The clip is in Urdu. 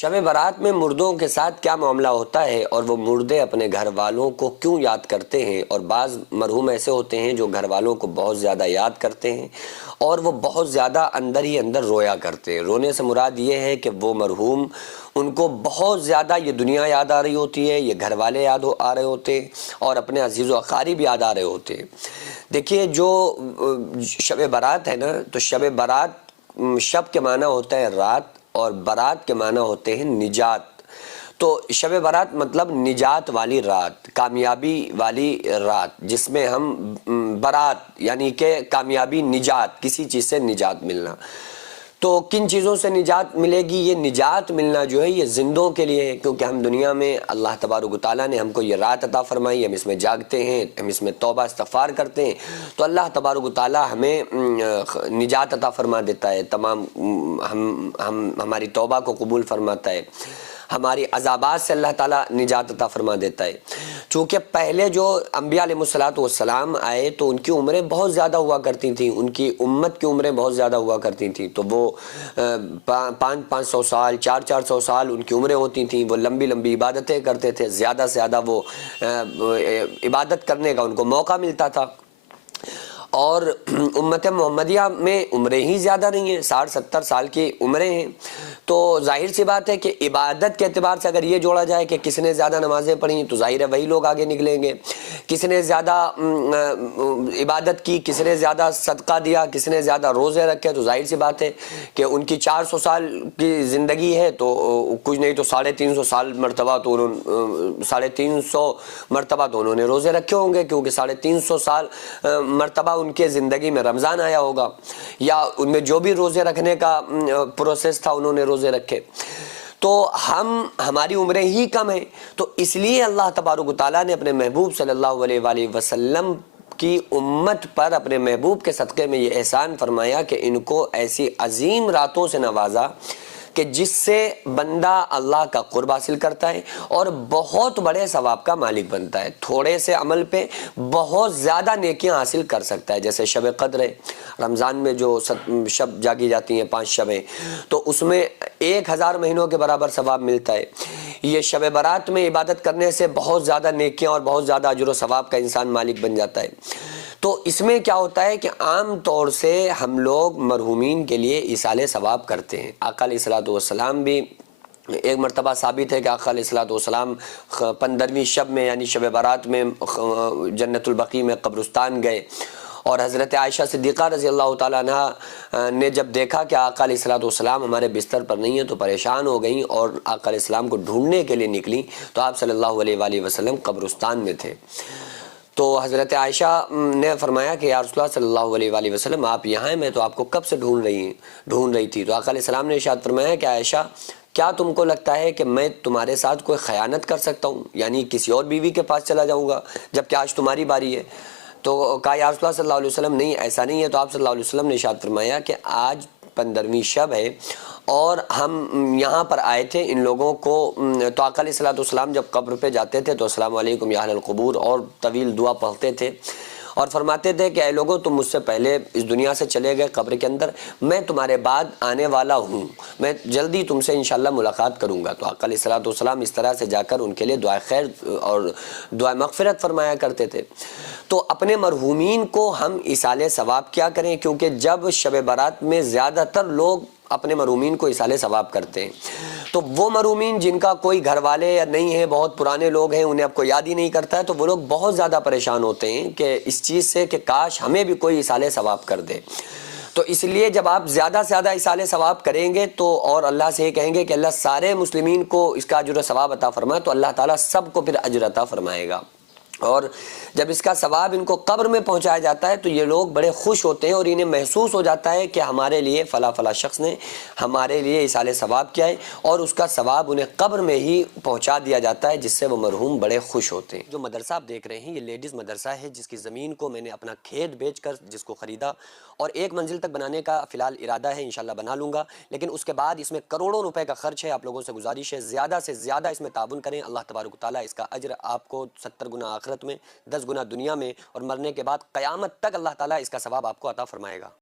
شب برات میں مردوں کے ساتھ کیا معاملہ ہوتا ہے اور وہ مردے اپنے گھر والوں کو کیوں یاد کرتے ہیں؟ اور بعض مرحوم ایسے ہوتے ہیں جو گھر والوں کو بہت زیادہ یاد کرتے ہیں اور وہ بہت زیادہ اندر ہی اندر رویا کرتے ہیں۔ رونے سے مراد یہ ہے کہ وہ مرحوم ان کو بہت زیادہ یہ دنیا یاد آ رہی ہوتی ہے، یہ گھر والے یاد آ رہے ہوتے ہیں اور اپنے عزیز و اقارب یاد آ رہے ہوتے ہیں۔ دیکھیے جو شب برات ہے نا، تو شب برات شب کے معنی ہوتا ہے رات اور برات کے معنی ہوتے ہیں نجات۔ تو شب برات مطلب نجات والی رات، کامیابی والی رات، جس میں ہم برات یعنی کہ کامیابی، نجات، کسی چیز سے نجات ملنا۔ تو کن چیزوں سے نجات ملے گی؟ یہ نجات ملنا جو ہے یہ زندوں کے لیے ہے، کیونکہ ہم دنیا میں اللہ تبارک و تعالیٰ نے ہم کو یہ رات عطا فرمائی، ہم اس میں جاگتے ہیں، ہم اس میں توبہ استغفار کرتے ہیں، تو اللہ تبارک و تعالیٰ ہمیں نجات عطا فرما دیتا ہے، تمام ہماری توبہ کو قبول فرماتا ہے، ہماری عذابات سے اللہ تعالیٰ نجات عطا فرما دیتا ہے۔ چونکہ پہلے جو انبیاء علیہ السلام آئے تو ان کی عمریں بہت زیادہ ہوا کرتی تھیں، ان کی امت کی عمریں بہت زیادہ ہوا کرتی تھیں، تو وہ 500 سال 400 سال ان کی عمریں ہوتی تھیں، وہ لمبی لمبی عبادتیں کرتے تھے، زیادہ سے زیادہ وہ عبادت کرنے کا ان کو موقع ملتا تھا۔ اور امت محمدیہ میں عمریں ہی زیادہ نہیں ہیں، 60-70 سال کی عمریں ہیں، تو ظاہر سی بات ہے کہ عبادت کے اعتبار سے اگر یہ جوڑا جائے کہ کس نے زیادہ نمازیں پڑھیں تو ظاہر ہے وہی لوگ آگے نکلیں گے، کس نے زیادہ عبادت کی، کس نے زیادہ صدقہ دیا، کس نے زیادہ روزے رکھے، تو ظاہر سی بات ہے کہ ان کی 400 سال کی زندگی ہے تو کچھ نہیں تو 350 سال مرتبہ تو 350 مرتبہ تو انہوں نے روزے رکھے ہوں گے، کیونکہ 350 سال مرتبہ ان کے زندگی میں رمضان آیا ہوگا، یا ان میں جو بھی روزے رکھنے کا پروسیس تھا انہوں نے روزے رکھے۔ تو ہماری عمریں ہی کم ہیں، تو اس لیے اللہ تبارک و تعالیٰ نے اپنے محبوب صلی اللہ علیہ وآلہ وسلم کی امت پر اپنے محبوب کے صدقے میں یہ احسان فرمایا کہ ان کو ایسی عظیم راتوں سے نوازا کہ جس سے بندہ اللہ کا قرب حاصل کرتا ہے اور بہت بڑے ثواب کا مالک بنتا ہے، تھوڑے سے عمل پہ بہت زیادہ نیکیاں حاصل کر سکتا ہے۔ جیسے شب قدر ہے، رمضان میں جو شب جاگی جاتی ہیں 5 شبیں، تو اس میں 1000 مہینوں کے برابر ثواب ملتا ہے۔ یہ شب برات میں عبادت کرنے سے بہت زیادہ نیکیاں اور بہت زیادہ اجر و ثواب کا انسان مالک بن جاتا ہے۔ تو اس میں کیا ہوتا ہے کہ عام طور سے ہم لوگ مرحومین کے لیے ایصال ثواب کرتے ہیں۔ آقا علیہ السلام بھی ایک مرتبہ ثابت ہے کہ آقا علیہ السلام 15ویں شب میں یعنی شب برات میں جنت البقیع میں قبرستان گئے، اور حضرت عائشہ صدیقہ رضی اللہ تعالیٰ عنہ نے جب دیکھا کہ آقا علیہ السلام ہمارے بستر پر نہیں ہیں تو پریشان ہو گئیں اور آقا علیہ السلام کو ڈھونڈنے کے لیے نکلیں، تو آپ صلی اللہ علیہ وآلہ وسلم قبرستان میں تھے۔ تو حضرت عائشہ نے فرمایا کہ یا رسول اللہ صلی اللہ علیہ وآلہ وسلم آپ یہاں ہیں، میں تو آپ کو کب سے ڈھونڈ رہی تھی۔ تو آقا علیہ السلام نے ارشاد فرمایا کہ عائشہ کیا تم کو لگتا ہے کہ میں تمہارے ساتھ کوئی خیانت کر سکتا ہوں، یعنی کسی اور بیوی کے پاس چلا جاؤں گا جبکہ آج تمہاری باری ہے؟ تو کہا یا رسول اللہ صلی اللہ علیہ وسلم نہیں، ایسا نہیں ہے۔ تو آپ صلی اللہ علیہ وسلم نے ارشاد فرمایا کہ آج 15ویں شب ہے اور ہم یہاں پر آئے تھے ان لوگوں کو، تو آقا علیہ السلام جب قبر پہ جاتے تھے تو السلام علیکم یا اہل القبور اور طویل دعا پڑھتے تھے اور فرماتے تھے کہ اے لوگوں تم مجھ سے پہلے اس دنیا سے چلے گئے قبر کے اندر، میں تمہارے بعد آنے والا ہوں، میں جلدی تم سے انشاءاللہ ملاقات کروں گا۔ تو آقا علیہ السلام اس طرح سے جا کر ان کے لیے دعائے خیر اور دعائے مغفرت فرمایا کرتے تھے۔ تو اپنے مرحومین کو ہم ایصال ثواب کیا کریں، کیونکہ جب شب برات میں زیادہ تر لوگ اپنے مرحومین کو ایصال ثواب کرتے ہیں، تو وہ مرحومین جن کا کوئی گھر والے یا نہیں ہے، بہت پرانے لوگ ہیں، انہیں اب کوئی یاد ہی نہیں کرتا ہے، تو وہ لوگ بہت زیادہ پریشان ہوتے ہیں کہ اس چیز سے کہ کاش ہمیں بھی کوئی ایصال ثواب کر دے۔ تو اس لیے جب آپ زیادہ سے زیادہ ایصال ثواب کریں گے تو اور اللہ سے یہ کہیں گے کہ اللہ سارے مسلمین کو اس کا اجر و ثواب عطا فرمائے، تو اللہ تعالیٰ سب کو پھر اجر عطا فرمائے گا۔ اور جب اس کا ثواب ان کو قبر میں پہنچایا جاتا ہے تو یہ لوگ بڑے خوش ہوتے ہیں اور انہیں محسوس ہو جاتا ہے کہ ہمارے لیے فلاں فلاں شخص نے ہمارے لیے ایصال ثواب کیا ہے، اور اس کا ثواب انہیں قبر میں ہی پہنچا دیا جاتا ہے، جس سے وہ مرحوم بڑے خوش ہوتے ہیں۔ جو مدرسہ آپ دیکھ رہے ہیں یہ لیڈیز مدرسہ ہے، جس کی زمین کو میں نے اپنا کھیت بیچ کر جس کو خریدا اور 1 منزل تک بنانے کا فی الحال ارادہ ہے، انشاءاللہ بنا لوں گا، لیکن اس کے بعد اس میں کروڑوں روپے کا خرچ ہے۔ آپ لوگوں سے گزارش ہے زیادہ سے زیادہ اس میں تعاون کریں، اللہ تبارک و تعالیٰ اس کا اجر آپ کو 70 گنا آخرت میں، 10 گنا دنیا میں، اور مرنے کے بعد قیامت تک اللہ تعالیٰ اس کا ثواب آپ کو عطا فرمائے گا۔